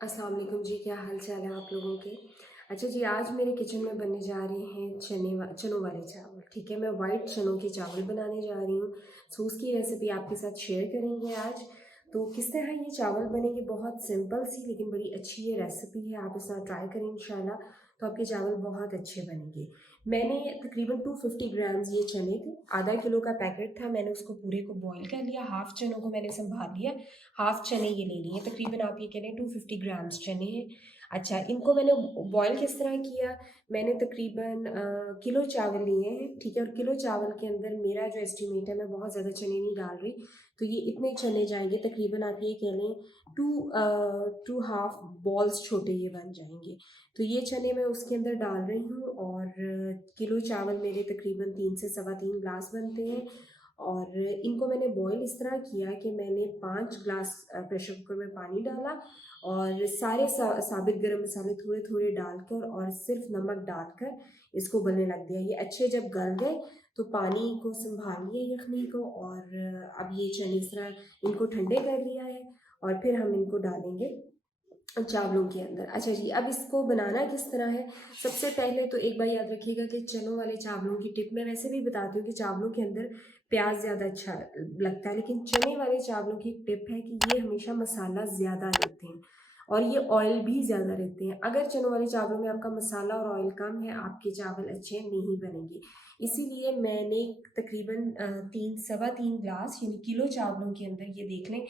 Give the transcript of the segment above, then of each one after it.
अस्सलाम वालेकुम जी, क्या हाल चाल है आप लोगों के। अच्छा जी, आज मेरे किचन में बनने जा रहे हैं चनों वाले चावल। ठीक है, मैं वाइट चनों के चावल बनाने जा रही हूँ। सो उसकी रेसिपी आपके साथ शेयर करेंगे आज। तो किस तरह ये चावल बनेंगे, बहुत सिंपल सी लेकिन बड़ी अच्छी ये रेसिपी है। आप इस तरह ट्राई करें इंशाल्लाह, तो आपके चावल बहुत अच्छे बनेंगे। मैंने तकरीबन 250 ग्राम्स ये चने थे, आधा किलो का पैकेट था। मैंने उसको पूरे को बॉईल कर लिया, हाफ चनों को मैंने संभाल लिया। हाफ चने ये ले लिए, तकरीबन आप ये कह रहे हैं 250 ग्राम्स चने हैं। अच्छा, इनको मैंने बॉईल किस तरह किया, मैंने तकरीबन किलो चावल लिए हैं। ठीक है, और किलो चावल के अंदर मेरा जो एस्टिमेट है, मैं बहुत ज़्यादा चने नहीं डाल रही, तो ये इतने चने जाएंगे तकरीबन आप ये कह लें टू टू हाफ बॉल्स छोटे ये बन जाएंगे। तो ये चने मैं उसके अंदर डाल रही हूँ। और किलो चावल मेरे तकरीबन 3 से 3.25 गिलास बनते हैं। और इनको मैंने बॉईल इस तरह किया कि मैंने 5 गिलास प्रेशर कुकर में पानी डाला और सारे साबित गरम मसाले थोड़े थोड़े डालकर और सिर्फ नमक डालकर इसको उबलने लग दिया। ये अच्छे जब गल गए तो पानी को संभाल लिया यखनी को। और अब ये चने इस तरह इनको ठंडे कर लिया है और फिर हम इनको डालेंगे चावलों के अंदर। अच्छा जी, अब इसको बनाना किस तरह है। सबसे पहले तो एक बार याद रखिएगा कि चनों वाले चावलों की टिप मैं वैसे भी बताती हूँ कि चावलों के अंदर प्याज ज़्यादा अच्छा लगता है, लेकिन चने वाले चावलों की एक टिप है कि ये हमेशा मसाला ज़्यादा लेते हैं और ये ऑयल भी ज़्यादा रहते हैं। अगर चनों वाले चावलों में आपका मसाला और ऑयल कम है, आपके चावल अच्छे नहीं बनेंगे। इसीलिए मैंने तकरीबन 3 सवा 3 गिलास यानी किलो चावलों के अंदर ये देख लें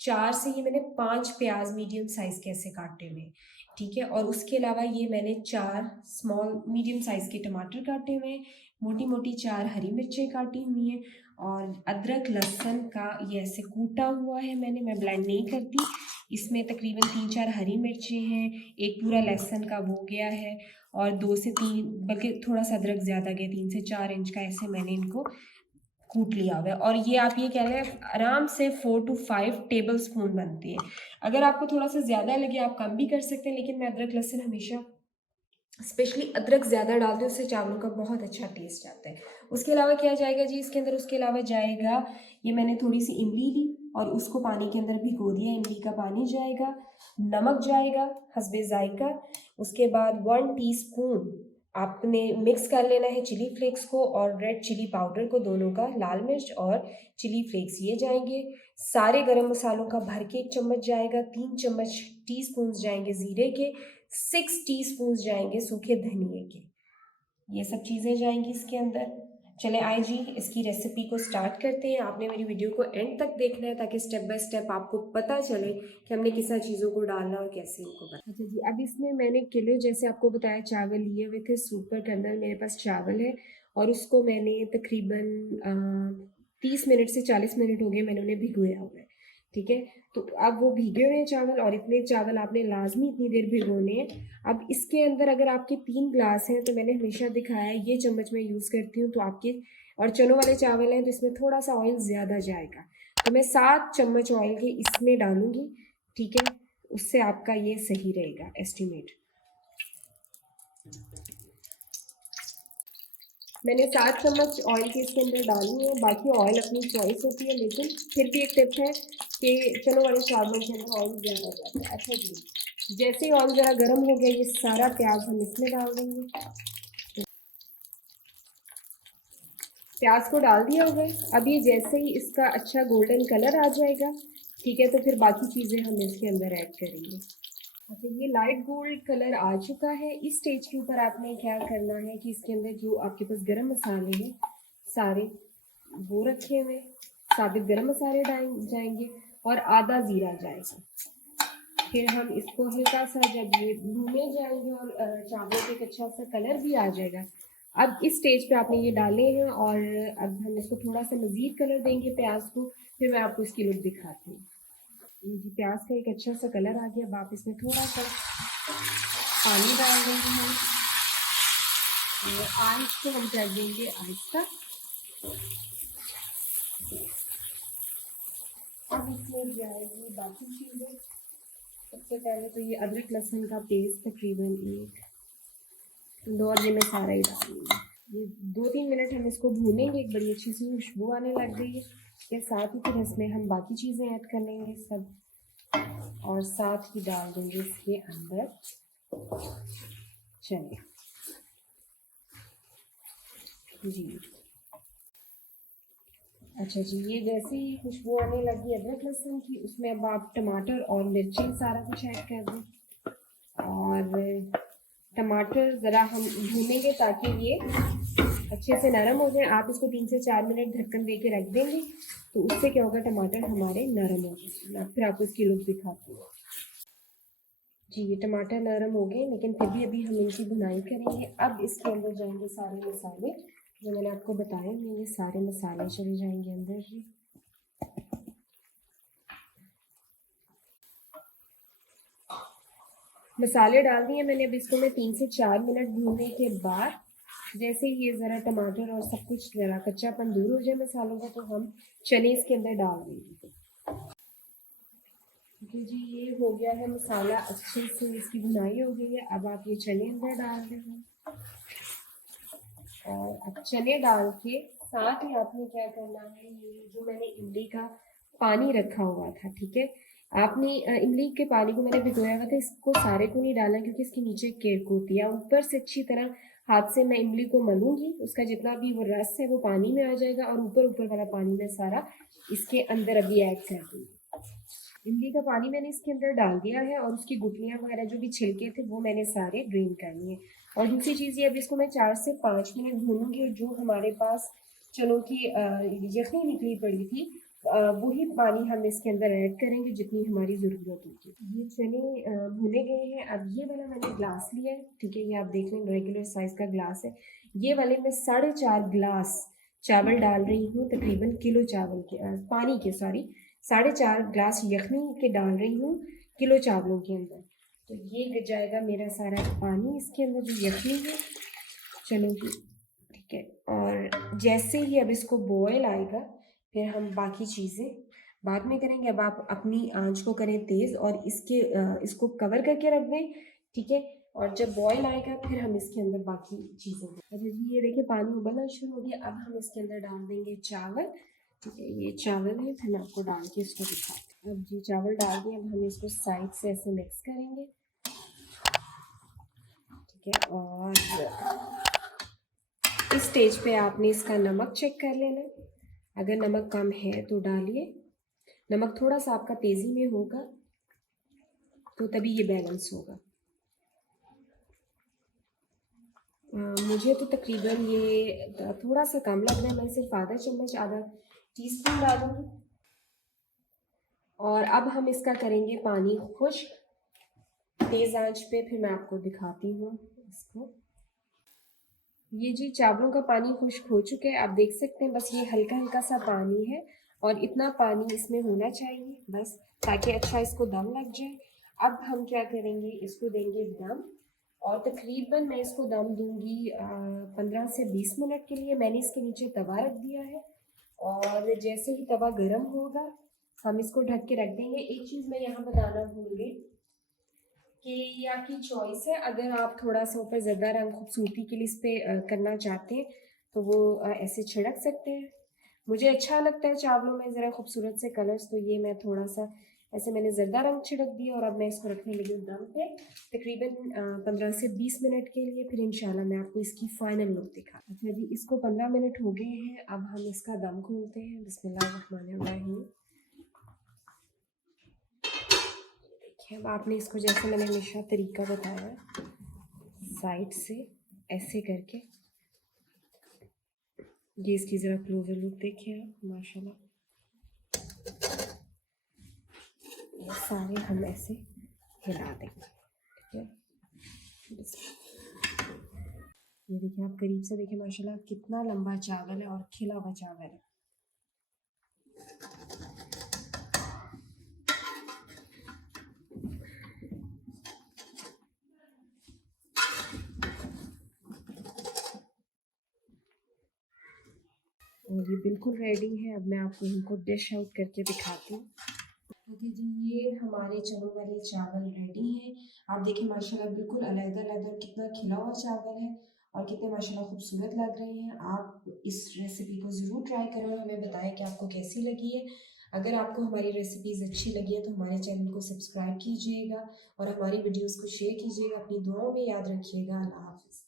4 से ये मैंने 5 प्याज मीडियम साइज़ के ऐसे काटे हुए हैं। ठीक है, और उसके अलावा ये मैंने 4 स्मॉल मीडियम साइज़ के टमाटर काटे हुए हैं, मोटी मोटी 4 हरी मिर्चें काटी हुई हैं और अदरक लहसुन का ये ऐसे कूटा हुआ है मैंने, मैं ब्लेंड नहीं करती। इसमें तकरीबन 3 4 हरी मिर्चें हैं, एक पूरा लहसुन का वो गया है और 2 से 3 बल्कि थोड़ा सा अदरक ज़्यादा गया, 3 से 4 इंच का ऐसे मैंने इनको कूट लिया हुआ है। और ये आप ये कह लें आराम से 4 to 5 टेबल स्पून बनते हैं। अगर आपको थोड़ा सा ज़्यादा लगे आप कम भी कर सकते हैं, लेकिन मैं अदरक लहसुन हमेशा स्पेशली अदरक ज़्यादा डालते हैं, उससे चावलों का बहुत अच्छा टेस्ट आता है। उसके अलावा क्या जाएगा जी इसके अंदर, उसके अलावा जाएगा ये मैंने थोड़ी सी इमली ली और उसको पानी के अंदर भिगो दिया। इमली का पानी जाएगा, नमक जाएगा हस्बे जायका। उसके बाद 1 टीस्पून आपने मिक्स कर लेना है चिली फ्लेक्स को और रेड चिली पाउडर को, दोनों का, लाल मिर्च और चिली फ्लेक्स ये जाएंगे। सारे गरम मसालों का भर के 1 चम्मच जाएगा, 3 टीस्पून जाएंगे ज़ीरे के, 6 टीस्पून जाएंगे सूखे धनिए के। ये सब चीज़ें जाएंगी इसके अंदर। चले आए जी, इसकी रेसिपी को स्टार्ट करते हैं। आपने मेरी वीडियो को एंड तक देखना है ताकि स्टेप बाय स्टेप आपको पता चले कि हमने किस तरह चीज़ों को डालना और कैसे इनको बनाना। अच्छा जी, अब इसमें मैंने किलो जैसे आपको बताया चावल लिए हुए थे। सुपर के अंदर मेरे पास चावल है और उसको मैंने तकरीबन 30 मिनट से 40 मिनट हो गए मैंने उन्हें भिगोया हुआ है। ठीक है, तो अब वो भीगे हुए हैं चावल और इतने चावल आपने लाजमी इतनी देर भिगोने हैं। अब इसके अंदर अगर आपके 3 गिलास हैं तो मैंने हमेशा दिखाया है ये चम्मच मैं यूज़ करती हूँ, तो आपके और चनों वाले चावल हैं तो इसमें थोड़ा सा ऑयल ज़्यादा जाएगा, तो मैं 7 चम्मच ऑयल के इसमें डालूंगी। ठीक है, उससे आपका ये सही रहेगा एस्टिमेट। मैंने 7 चम्मच ऑयल के इसके अंदर डाली है, बाकी ऑयल अपनी चॉइस होती है, लेकिन फिर भी एक टिप है कि चनों वाले चावलों के अंदर ऑयल ज़्यादा जाता है। अच्छा जी, जैसे ही ऑयल ज़रा गर्म हो गया ये सारा प्याज हम इसमें डाल देंगे। प्याज को डाल दिया होगा। अब ये जैसे ही इसका अच्छा गोल्डन कलर आ जाएगा, ठीक है, तो फिर बाकी चीज़ें हम इसके अंदर ऐड करेंगे। अच्छा, ये लाइट गोल्ड कलर आ चुका है। इस स्टेज के ऊपर आपने क्या करना है कि इसके अंदर जो आपके पास गरम मसाले हैं सारे वो रखे हुए, साबित गरम मसाले डाल जाएंगे और आधा ज़ीरा जाएगा। फिर हम इसको हल्का सा जब ये भूने जाएंगे और चावलों पे एक अच्छा सा कलर भी आ जाएगा, अब इस स्टेज पे आपने ये डाले हैं और अब हम इसको थोड़ा सा मज़ीद कलर देंगे प्याज को। फिर मैं आपको इसकी लुक दिखाती हूँ। ये जी प्याज का एक अच्छा सा कलर आ गया। अब आप इसमें थोड़ा सा पानी डाल देंगे हम और आँच को हम कर देंगे आहिस्ता। अब इसमें जाएगी बाकी चीज़ें। सबसे पहले तो ये अदरक लहसुन का पेस्ट तकरीबन 1 2 और ये मैं सारा ही डालूंगी। ये 2 3 मिनट हम इसको भूनेंगे, एक बड़ी अच्छी सी खुशबू आने लग गई है। इसके साथ ही फिर इसमें हम बाकी चीज़ें ऐड कर लेंगे सब। और साथ ही डाल देंगे इसके अंदर चने जी। अच्छा जी, ये जैसे ही खुशबू आने लगी अदरक लहसुन की, उसमें अब आप टमाटर और मिर्ची सारा कुछ ऐड कर दें। और टमाटर ज़रा हम भूनेंगे ताकि ये अच्छे से नरम हो जाए। आप इसको 3 से 4 मिनट ढक्कन दे के रख देंगे, तो उससे क्या होगा, टमाटर हमारे नरम हो जाएंगे। फिर आपको इसकी लुक दिखाती हूँ जी। ये टमाटर नरम हो गए, लेकिन फिर भी अभी हम इनकी भुनाई करेंगे। अब इसके अंदर जाएंगे सारे मसाले जो मैंने आपको बताए, ये सारे मसाले चले जाएंगे अंदर जी। मसाले डाल दिए मैंने। अब इसको मैं 3 से 4 मिनट भूनने के बाद, जैसे ही ये ज़रा टमाटर और सब कुछ ज़रा कच्चापन दूर हो जाए मसालों का, तो हम चने इसके अंदर डाल देंगे। ठीक जी, ये हो गया है मसाला, अच्छे से इसकी भुनाई हो गई है। अब आप ये चने अंदर डाल देंगे और अब चने डाल के साथ ही आपने क्या करना है, ये जो मैंने इमली का पानी रखा हुआ था, ठीक है, आपने इमली के पानी को मैंने भिगोया हुआ था, इसको सारे को नहीं डालना क्योंकि इसके नीचे केक होती है। ऊपर से अच्छी तरह हाथ से मैं इमली को मलूंगी, उसका जितना भी वो रस है वो पानी में आ जाएगा और ऊपर ऊपर वाला पानी मैं सारा इसके अंदर अभी ऐड कर दूँगी। इमली का पानी मैंने इसके अंदर डाल दिया है और उसकी गुठलियाँ वगैरह जो भी छिलके थे वो मैंने सारे ड्रेन कर लिए। और दूसरी चीज़ ये, अब इसको मैं 4 से 5 मिनट भूनूंगी। जो हमारे पास चनों की यखनी निकली पड़ी थी, वही पानी हम इसके अंदर ऐड करेंगे जितनी हमारी ज़रूरत होगी। ये चने भुने गए हैं। अब ये वाला मैंने ग्लास लिया है, ठीक है, ये आप देख लें रेगुलर साइज़ का ग्लास है। ये वाले में 4.5 गिलास चावल डाल रही हूँ, तकरीबन किलो चावल के पानी के, सॉरी 4.5 गिलास यखनी के डाल रही हूँ किलो चावलों के अंदर। तो ये गिर जाएगा मेरा सारा पानी इसके अंदर जो यखनी है चनों की, ठीक है। और जैसे ही अब इसको बॉयल आएगा, फिर हम बाकी चीज़ें बाद में करेंगे। अब आप अपनी आंच को करें तेज़ और इसको कवर करके रख दें, ठीक है। और जब बॉयल आएगा फिर हम इसके अंदर बाकी चीज़ें दें। अच्छा जी, ये देखिए पानी उबलना शुरू हो गया। अब हम इसके अंदर डाल देंगे चावल, ठीक है, ये चावल है, फिर मैं आपको डाल के इसको दिखाती हूँ। अब जी चावल डाल दिए। अब हम इसको साइड से ऐसे मिक्स करेंगे, ठीक है। और इस स्टेज पे आपने इसका नमक चेक कर लेना, अगर नमक कम है तो डालिए। नमक थोड़ा सा आपका तेज़ी में होगा तो तभी ये बैलेंस होगा। मुझे तो तकरीबन ये थोड़ा सा कम लग रहा है, मैं सिर्फ आधा चम्मच, आधा टीस्पून डालूंगी। और अब हम इसका करेंगे पानी खुश्क तेज़ आंच पे, फिर मैं आपको दिखाती हूँ इसको। ये जी चावलों का पानी खुश्क हो चुका है, आप देख सकते हैं, बस ये हल्का हल्का सा पानी है और इतना पानी इसमें होना चाहिए बस, ताकि अच्छा इसको दम लग जाए। अब हम क्या करेंगे, इसको देंगे दम और तकरीबन मैं इसको दम दूंगी 15 से 20 मिनट के लिए। मैंने इसके नीचे तवा रख दिया है और जैसे ही तवा गर्म होगा हम इसको ढक के रख देंगे। एक चीज़ मैं यहाँ बताना भूल गई कि ये आपकी चॉइस है, अगर आप थोड़ा सा ऊपर ज़्यादा रंग खूबसूरती के लिए इस पर करना चाहते हैं तो वो ऐसे छिड़क सकते हैं। मुझे अच्छा लगता है चावलों में ज़रा खूबसूरत से कलर्स, तो ये मैं थोड़ा सा ऐसे मैंने ज़्यादा रंग छिड़क दिया। और अब मैं इसको रखने लगी हूँ दम पे तकरीबन 15 से 20 मिनट के लिए, फिर इंशाल्लाह मैं आपको इसकी फ़ाइनल लुक दिखा। अच्छा जी, इसको 15 मिनट हो गए हैं। अब हम इसका दम खोलते हैं। बिस्मिल्लाहिर्रहमानिर्रहीम। अब आपने इसको, जैसे मैंने हमेशा तरीका बताया, साइड से ऐसे करके, ये इसकी ज़रा क्लोजर लुक देखिए आप, माशाल्लाह। ये सारे हम ऐसे हिला देंगे, ठीक है। ये देखिए, आप करीब से देखिए माशाल्लाह कितना लंबा चावल है और खिला हुआ चावल है। और ये बिल्कुल रेडी है। अब मैं आपको इनको डिश आउट करके दिखाती हूँ। देखिए जी, ये हमारे चनों वाले चावल रेडी हैं। आप देखिए माशाल्लाह बिल्कुल अलग-अलग कितना खिला हुआ चावल है और कितने माशाल्लाह खूबसूरत लग रहे हैं। आप इस रेसिपी को ज़रूर ट्राई करें और हमें बताएं कि आपको कैसी लगी है। अगर आपको हमारी रेसिपीज़ अच्छी लगी है तो हमारे चैनल को सब्सक्राइब कीजिएगा और हमारी वीडियोज़ को शेयर कीजिएगा। अपनी दुआओं में याद रखिएगा। अल्लाह हाफ़िज़।